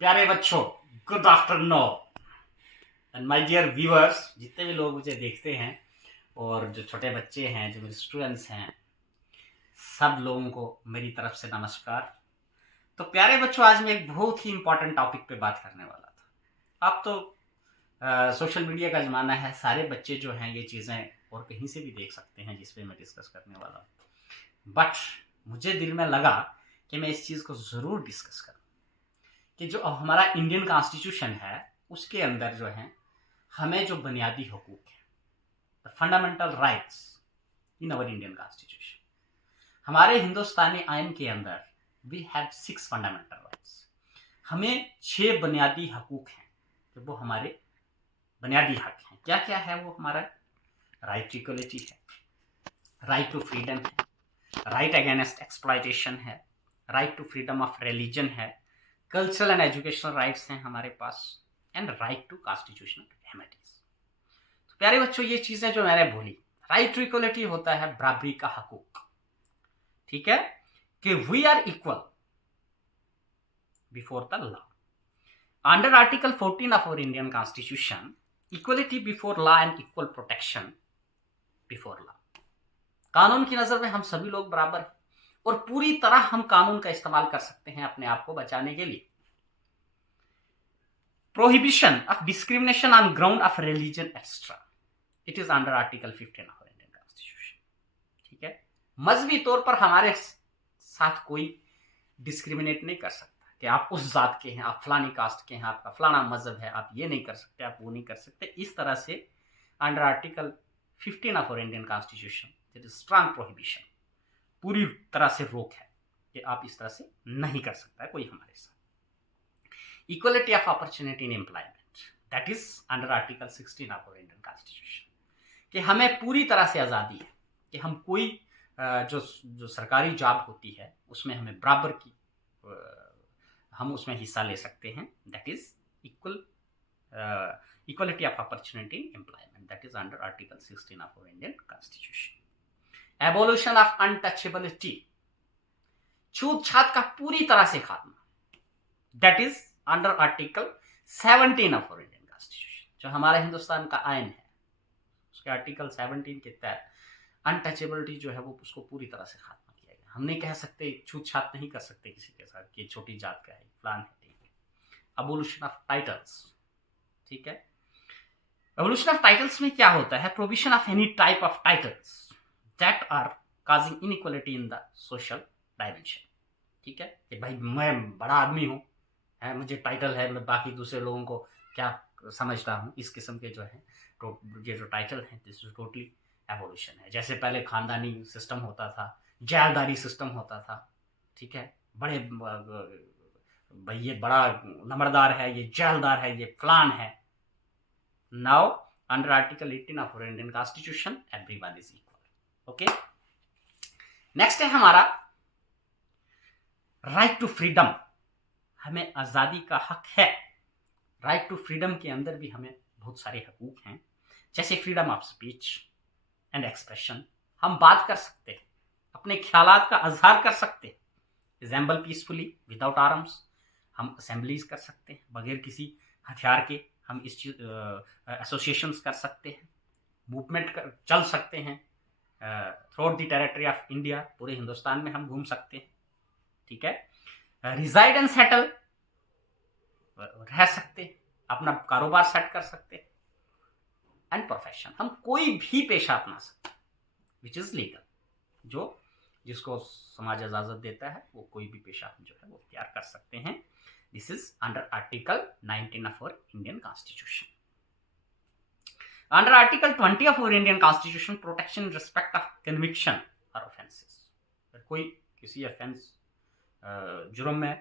प्यारे बच्चों, good afternoon and my dear viewers, जितने भी लोग मुझे देखते हैं और जो छोटे बच्चे हैं, जो मेरे स्टूडेंट्स हैं, सब लोगों को मेरी तरफ से नमस्कार। तो प्यारे बच्चों, आज मैं एक बहुत ही इंपॉर्टेंट टॉपिक पे बात करने वाला था। अब तो सोशल मीडिया का ज़माना है, सारे बच्चे जो हैं ये चीज़ें और कहीं से भी देख सकते हैं जिस पे मैं डिस्कस करने वाला हूँ। बट मुझे दिल में लगा कि मैं इस चीज़ को ज़रूर डिस्कस करूँ कि जो हमारा इंडियन कॉन्स्टिट्यूशन है उसके अंदर जो है हमें जो बुनियादी हकूक है, the fundamental rights in our Indian constitution, हमारे हिंदुस्तानी आइन के अंदर वी हैव 6 फंडामेंटल राइट्स। हमें 6 बुनियादी हकूक हैं, तो वो हमारे बुनियादी हक हैं। क्या क्या है वो? हमारा राइट टू इक्वलिटी है, राइट टू फ्रीडम है, राइट अगेंस्ट एक्सप्लॉयटेशन है, right to freedom of religion है, कल्चरल एंड एजुकेशनल राइट्स हैं हमारे पास, and right to constitutional remedies. तो प्यारे बच्चों, ये चीजें जो मैंने बोली, राइट टू इक्वलिटी होता है बराबरी का हकूक, ठीक है, कि we are equal before the law. Under article 14 of our Indian Constitution, equality before law and equal protection before law. कानून की नजर में हम सभी लोग बराबर हैं और पूरी तरह हम कानून का इस्तेमाल कर सकते हैं अपने आप को बचाने के लिए। Prohibition of discrimination on ground of religion extra, it is under article 15 of Indian constitution, ठीक है। मजहबी तौर पर हमारे साथ कोई डिस्क्रिमिनेट नहीं कर सकता कि आप उस जात के हैं, आप फलानी कास्ट के हैं, आपका फलाना मजहब है, आप ये नहीं कर सकते, आप वो नहीं कर सकते। इस तरह से under article 15 of Indian Constitution there is strong prohibition, पूरी तरह से रोक है कि आप इस तरह से नहीं कर सकता है कोई हमारे साथ। Equality of opportunity in employment, that is under article 16 of Indian constitution, कि हमें पूरी तरह से आज़ादी है कि हम कोई जो सरकारी जॉब होती है उसमें हमें बराबर की हम उसमें हिस्सा ले सकते हैं। That is equality of opportunity in employment, that is under article 16 of Indian constitution. Abolition of untouchability, छूत छात का पूरी तरह से खात्मा, that is under article 17 of Indian constitution. जो हमारा हिंदुस्तान का आइन है उसके आर्टिकल 17 के तहत अनटचेबिलिटी जो है वो उसको पूरी तरह से खात्मा किया गया। हम नहीं कह सकते, छूत छात नहीं कर सकते किसी के साथ कि छोटी जात का है, फलान है, ठीक है। एबोल्यूशन ऑफ टाइटल्स, ठीक है। एबोल्यूशन ऑफ टाइटल्स में क्या होता है? Provision of any type of titles that are causing inequality in the social dimension, ठीक है। कि भाई मैं बड़ा आदमी हूँ, मुझे टाइटल है, मैं बाकी दूसरे लोगों को क्या समझता हूँ, इस किस्म के जो है तो ये जो टाइटल है दिस इज टोटली एवोल्यूशन है। जैसे पहले खानदानी सिस्टम होता था, जायदारी सिस्टम होता था, ठीक है। बड़े भाई ये बड़ा नंबरदार है, ये जायदार है, ये फलान है। Now under article 18 of Indian constitution everyone is equal, okay. Next है हमारा राइट टू फ्रीडम, हमें आजादी का हक है। राइट टू फ्रीडम के अंदर भी हमें बहुत सारे हकूक हैं, जैसे freedom of speech and expression, हम बात कर सकते हैं, अपने ख्यालात का अजहार कर सकते हैं, एग्जाम्पल पीसफुली विदाउट आर्म्स, हम असेंबलीज कर सकते हैं बगैर किसी हथियार के, हम इस चीज एसोसिएशंस कर सकते हैं, मूवमेंट चल सकते हैं through out the territory of India, पूरे हिंदुस्तान में हम घूम सकते हैं, ठीक है। रिजाइड एंड सेटल, रह सकते हैं, अपना कारोबार सेट कर सकते हैं, एंड प्रोफेशन, हम कोई भी पेशा अपना सकते हैं विच इज लीगल, जो जिसको समाज इजाजत देता है वो कोई भी पेशा जो है वो इख्तियार कर सकते हैं। This is under article 19 of our Indian Constitution. Under article 20 of our Indian Constitution, protection in respect of conviction और ऑफेंसेस, अगर कोई किसी ऑफेंस जुर्म में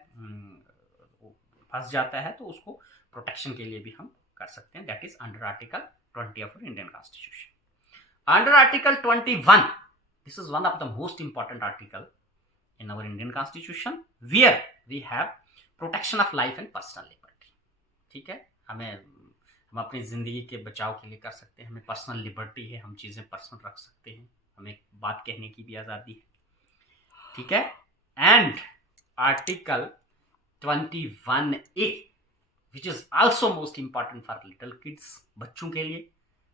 फंस जाता है तो उसको प्रोटेक्शन के लिए भी हम कर सकते हैं। That is under article 20 of Indian Constitution. Under Article 21, this is one of the most important article in our Indian Constitution, where we have protection of life and personal liberty, ठीक है। हम अपनी जिंदगी के बचाव के लिए कर सकते हैं, हमें पर्सनल लिबर्टी है, हम चीजें पर्सनल रख सकते हैं, हमें बात कहने की भी आजादी है, ठीक है। And article 21A which is also most important for little kids, बच्चों के लिए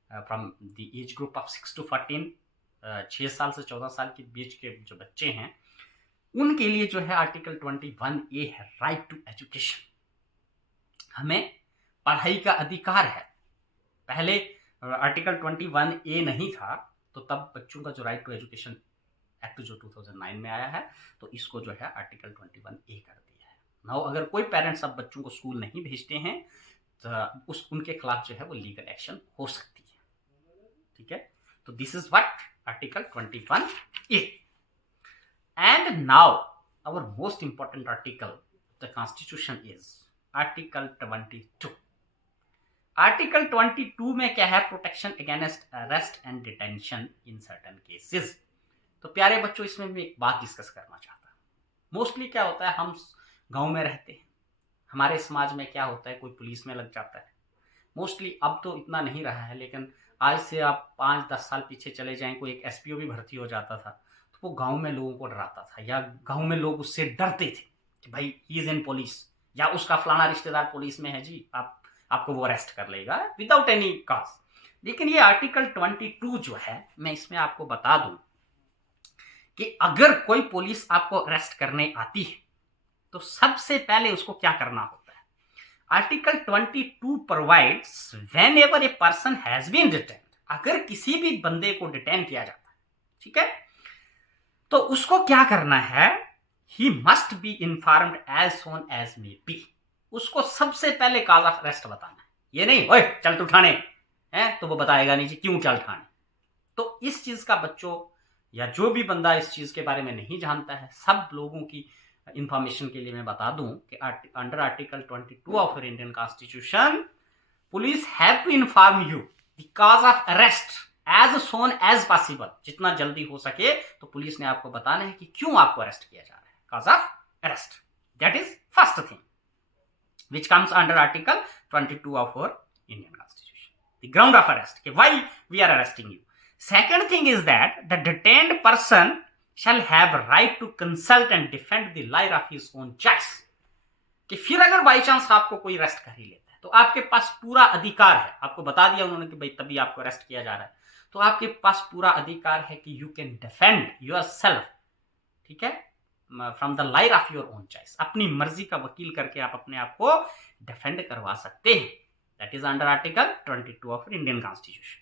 from the age group of 6 to 14, 6 साल से 14 साल के बीच के जो बच्चे हैं उनके लिए जो है आर्टिकल 21A है, राइट टू एजुकेशन। हमें पढ़ाई का अधिकार है। पहले आर्टिकल 21A नहीं था, तो तब बच्चों का जो राइट टू एजुकेशन एक्ट जो 2009 में आया है, तो इसको जो है आर्टिकल 21A कर दिया है। नाउ अगर कोई पेरेंट्स अब बच्चों को स्कूल नहीं भेजते हैं तो उनके खिलाफ जो है वो लीगल एक्शन हो सकती है। ठीक है, तो this is what article 21A। And now our most important article the constitution is article 22। Article 22 में क्या है? Protection against arrest and detention in certain cases. तो प्यारे बच्चों, इसमें मैं एक बात डिस्कस करना चाहता हूँ। मोस्टली क्या होता है, हम गांव में रहते हैं, हमारे समाज में क्या होता है, कोई पुलिस में लग जाता है। मोस्टली अब तो इतना नहीं रहा है, लेकिन आज से आप 5-10 साल पीछे चले जाएं, कोई एक एसपीओ भी भर्ती हो जाता था तो वो गांव में लोगों को डराता था, या गांव में लोग उससे डरते थे कि भाई ही इज इन पुलिस, या उसका फलाना रिश्तेदार पुलिस में है जी, आपको वो अरेस्ट कर लेगा विदाउट एनी कॉज। लेकिन ये आर्टिकल 22 जो है, मैं इसमें आपको बता दूं कि अगर कोई पुलिस आपको अरेस्ट करने आती है तो सबसे पहले उसको क्या करना होता है। Article 22 provides whenever a person has been detained, अगर किसी भी बंदे को डिटेन किया जाता है, ठीक है, तो उसको क्या करना है, he must be informed as soon as may be. उसको सबसे पहले कॉज ऑफ अरेस्ट बताना है। ये नहीं ओए चल तू ठाणे है, तो वो बताएगा नहीं जी क्यों चल ठाणे। तो इस चीज का बच्चों या जो भी बंदा इस चीज के बारे में नहीं जानता है, सब लोगों की इंफॉर्मेशन के लिए मैं बता दूं कि under article 22 of Indian Constitution, police have to inform you the cause of arrest as soon as possible. जितना जल्दी हो सके तो पुलिस ने आपको बताना है कि क्यों आपको अरेस्ट किया जा रहा है, cause of arrest. That is first thing which comes under article 22 of our Indian Constitution, the ground of arrest, why we are arresting you. Second thing is that the detained person shall have right to consult and defend the life of his own choice। कि फिर अगर by chance आपको कोई arrest कर ही लेता है तो आपके पास पूरा अधिकार है, आपको बता दिया उन्होंने कि भाई तभी आपको अरेस्ट किया जा रहा है, तो आपके पास पूरा अधिकार है कि you can defend your self, ठीक है, from the life of your own choice. अपनी मर्जी का वकील करके आप अपने आप को डिफेंड करवा सकते हैं। That is under article 22 of Indian constitution.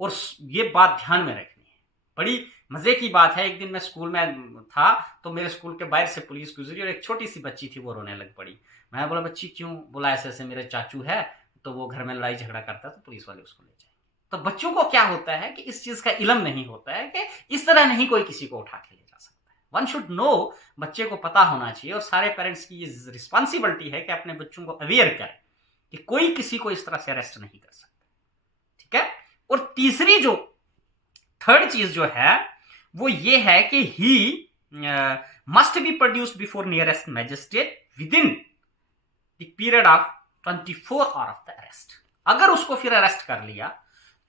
और ये बात ध्यान में रखनी है, बड़ी मजे की बात है। एक दिन मैं स्कूल में था तो मेरे स्कूल के बाहर से पुलिस गुजरी और एक छोटी सी बच्ची थी, वो रोने लग पड़ी। मैं बोला बच्ची क्यों? बोला ऐसे ऐसे मेरे चाचू है तो वो घर में लड़ाई झगड़ा करता है तो पुलिस वाले उसको ले जाए। तो बच्चों को क्या होता है कि इस चीज का इल्म नहीं होता है कि इस तरह नहीं कोई किसी को उठा के ले जा सकता है। वन शुड नो, बच्चे को पता होना चाहिए, और सारे पेरेंट्स की ये रिस्पॉन्सिबिलिटी है कि अपने बच्चों को अवेयर करें कि कोई किसी को इस तरह से अरेस्ट नहीं कर सकता, ठीक है। और तीसरी जो थर्ड चीज जो है वो ये है कि ही must be produced before nearest magistrate with in the period of 24 hour of the arrest. अगर उसको फिर अरेस्ट कर लिया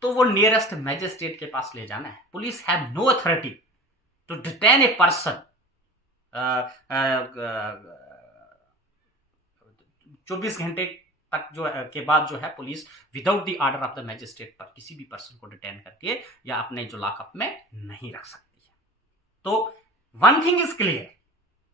तो वो नियरेस्ट मैजिस्ट्रेट के पास ले जाना है। Police have no authority to detain a person 24 घंटे तक जो के बाद जो है police without the order of the magistrate पर किसी भी पर्सन को डिटेन करके या अपने जो लॉकअप में नहीं रख सकती है। तो वन थिंग इज क्लियर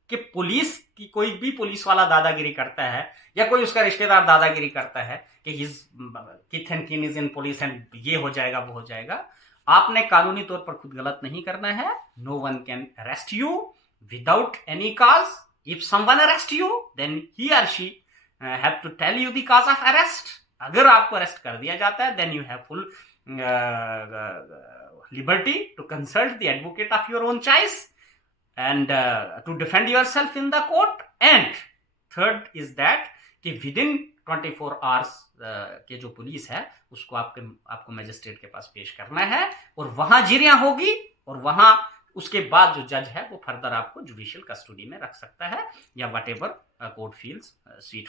कि पुलिस की कोई भी पुलिस वाला दादागिरी करता है या कोई उसका रिश्तेदार दादागिरी करता है कि हिज किथ एंड किन इज इन पुलिस एंड ये हो जाएगा वो हो जाएगा, आपने कानूनी तौर पर खुद गलत नहीं करना है। No one can arrest you without any cause. If someone arrest you then he or she have to tell you the cause of arrest. अगर आपको अरेस्ट कर दिया जाता है then you have full liberty to consult the advocate of your own choice and to defend yourself in the court. And third is that कि within 24 hours के जो police है उसको आपको मैजिस्ट्रेट के पास पेश करना है और वहां जिरिया होगी और वहां उसके बाद जो जज है वो फर्दर आपको जुडिशियल कस्टडी में रख सकता है या what ever court feels fit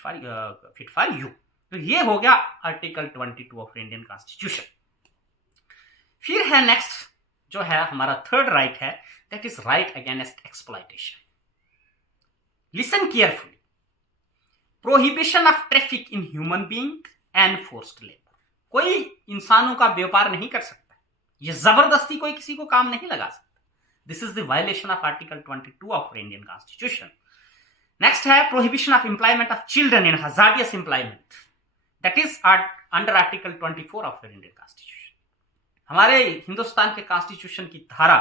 for you. तो ये हो गया आर्टिकल 22 ऑफ इंडियन कॉन्स्टिट्यूशन। फिर है नेक्स्ट जो है हमारा थर्ड राइट है, that is right against exploitation. Listen carefully. Prohibition of traffic in human being and forced labour. कोई इंसानों का व्यापार नहीं कर सकता, ये जबरदस्ती कोई किसी को काम नहीं लगा सकता। This is the violation of article 22 of Indian constitution. Next है prohibition of employment of children in hazardous employment, that is under article 24 of Indian constitution. हमारे हिंदुस्तान के कॉन्स्टिट्यूशन की धारा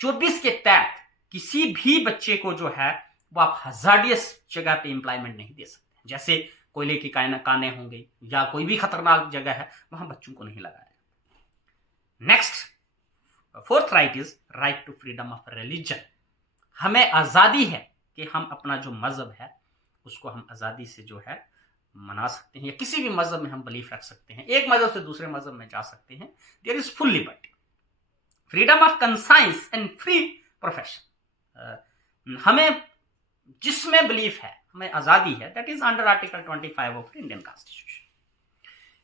24 के तहत किसी भी बच्चे को जो है वो आप हजार्डियस जगह पे एम्प्लॉयमेंट नहीं दे सकते। जैसे कोयले की काने होंगे या कोई भी खतरनाक जगह है, वहां बच्चों को नहीं लगाया। Next, fourth right is right to freedom of religion. हमें आजादी है कि हम अपना जो मजहब है उसको हम आजादी से जो है मना सकते हैं, या किसी भी मजहब में हम बिलीफ रख सकते हैं, एक मजहब से दूसरे मजहब में जा सकते हैं। There is full liberty, freedom of conscience and free profession. हमें जिसमें बिलीफ है, हमें आजादी है, that is under article 25 of Indian Constitution.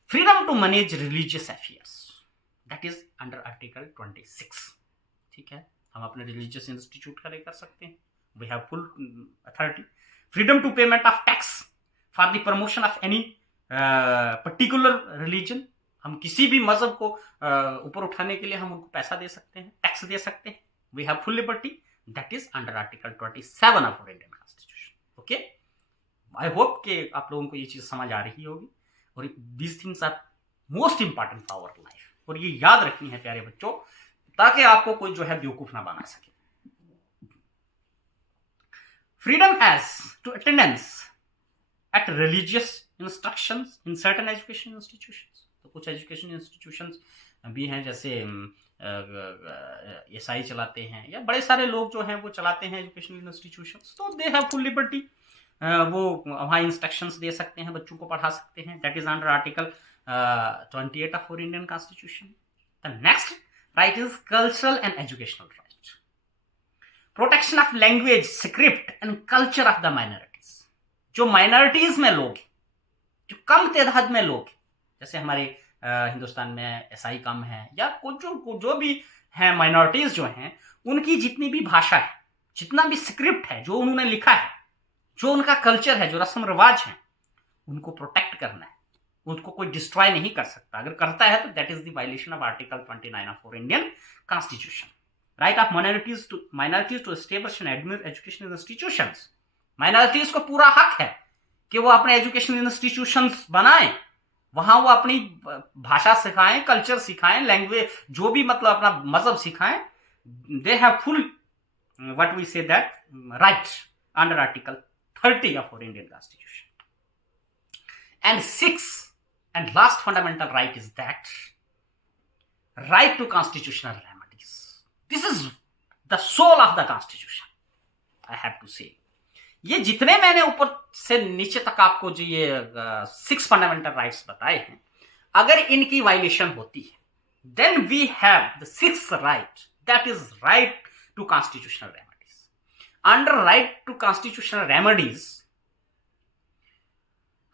Freedom to manage religious affairs, that is under article 26। ठीक है, हम अपने रिलीजियस इंस्टीट्यूट का कर सकते हैं, we have full authority. Freedom to payment of tax for the promotion of any particular religion. हम किसी भी मजहब को ऊपर उठाने के लिए हम उनको पैसा दे सकते हैं, टैक्स दे सकते हैं। We have full liberty, that is under article 27 of Indian Constitution. Okay, I hope कि आप लोगों को ये चीज समझ आ रही होगी, और these things are most important for our life, और ये याद रखनी है प्यारे बच्चों, ताकि आपको कोई जो है बेवकूफ ना बना सके। Freedom as to attendance at religious instructions in certain education institutions. तो कुछ एजुकेशन इंस्टीट्यूशंस भी हैं, जैसे एसआई चलाते हैं, या बड़े सारे लोग जो हैं वो चलाते हैं एजुकेशनल इंस्टीट्यूशंस, तो दे हैव फुल लिबर्टी। वो वहाँ इंस्ट्रक्शंस दे सकते हैं, बच्चों को पढ़ा सकते हैं, that is under article 28 of Indian constitution. The next right is cultural and educational right, protection of language, script and culture of the minorities. जो माइनॉरिटीज में लोग, जो कम तादाद में लोग, जैसे हमारे हिंदुस्तान में ईसाई कम है, या जो भी हैं माइनॉरिटीज जो हैं, उनकी जितनी भी भाषा है, जितना भी स्क्रिप्ट है, जो उन्होंने लिखा है, जो उनका कल्चर है, जो रस्म रिवाज है, उनको प्रोटेक्ट करना है, उनको कोई डिस्ट्रॉय नहीं कर सकता। अगर करता है तो that is the violation of article 29 of Indian Constitution. Right of minorities to establish and educational institutions. Minorities को पूरा हक है कि वो अपने एजुकेशनल इंस्टीट्यूशंस बनाएं, वहां वो अपनी भाषा सिखाएं, कल्चर सिखाएं, लैंग्वेज, जो भी मतलब अपना मजहब सिखाएं। They have full what we say that right under article 30 of our Indian Constitution. And sixth and last fundamental right is that right to constitutional remedies. This is the soul of the Constitution, I have to say. ये जितने मैंने ऊपर से नीचे तक आपको जो ये 6 फंडामेंटल राइट्स बताए हैं, अगर इनकी वायलेशन होती है, then we have the 6th right, that is right to constitutional remedies. Under right to constitutional remedies,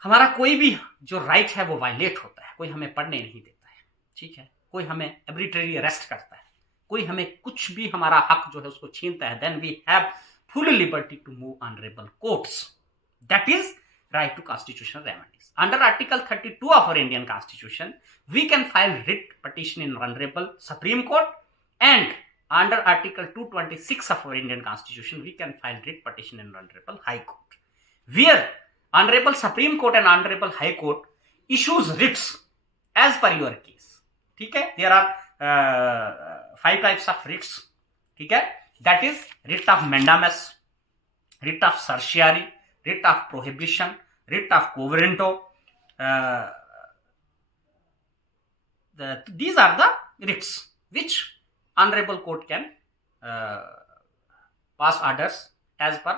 हमारा कोई भी जो राइट है वो वायलेट होता है। कोई हमें पढ़ने नहीं देता है, ठीक है, कोई हमें एब्रिटरी अरेस्ट करता है, कोई हमें कुछ भी हमारा हक जो है उसको छीनता है, then we have full liberty to move honorable courts. That is right to constitutional remedies. Under Article 32 of our Indian Constitution, we can file writ petition in Honorable Supreme Court, and under Article 226 of our Indian Constitution, we can file writ petition in Honorable High Court, where Honorable Supreme Court and Honorable High Court issues writs as per your case. ठीक है, there are 5 types of writs. ठीक है, that is writ of mandamus, writ of certiorari, writ of prohibition, writ of covenanto. These are the writs which honorable court can pass orders as per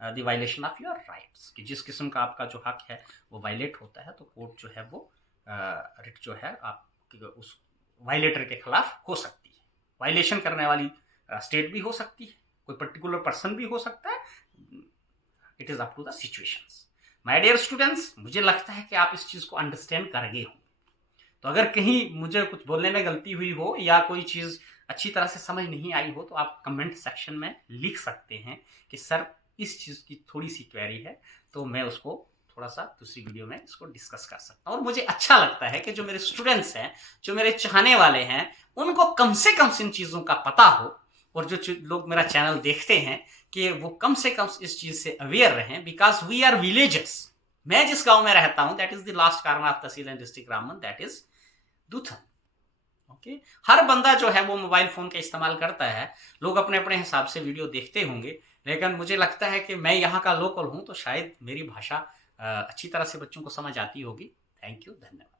the violation of your rights. कि जिस किस्म का आपका जो हक है वो violet होता है, तो कोर्ट जो है वो रिट जो है आप उस वायलेटर के खिलाफ हो सकती है। वायलेशन करने वाली स्टेट भी हो सकती है, कोई पर्टिकुलर पर्सन भी हो सकता है। It is up to the situations. My dear students, मुझे लगता है कि आप इस चीज को अंडरस्टैंड कर गए हो। तो अगर कहीं मुझे कुछ बोलने में गलती हुई हो या कोई चीज अच्छी तरह से समझ नहीं आई हो, तो आप कमेंट सेक्शन में लिख सकते हैं कि सर इस चीज की थोड़ी सी क्वेरी है, तो मैं उसको थोड़ा सा दूसरी वीडियो में इसको डिस्कस कर सकता हूँ। और मुझे अच्छा लगता है कि जो मेरे स्टूडेंट्स हैं, जो मेरे चाहने वाले हैं, उनको कम से कम इन चीज़ों का पता हो, और जो लोग मेरा चैनल देखते हैं कि वो कम से कम इस चीज़ से अवेयर रहें, बिकॉज वी आर विलेजर्स। मैं जिस गांव में रहता हूं, that is the last Karnath तहसील and district Ramban, that is Doothan. Okay, हर बंदा जो है वो मोबाइल फोन का इस्तेमाल करता है, लोग अपने अपने हिसाब से वीडियो देखते होंगे, लेकिन मुझे लगता है कि मैं यहाँ का लोकल हूँ, तो शायद मेरी भाषा अच्छी तरह से बच्चों को समझ आती होगी। थैंक यू, धन्यवाद।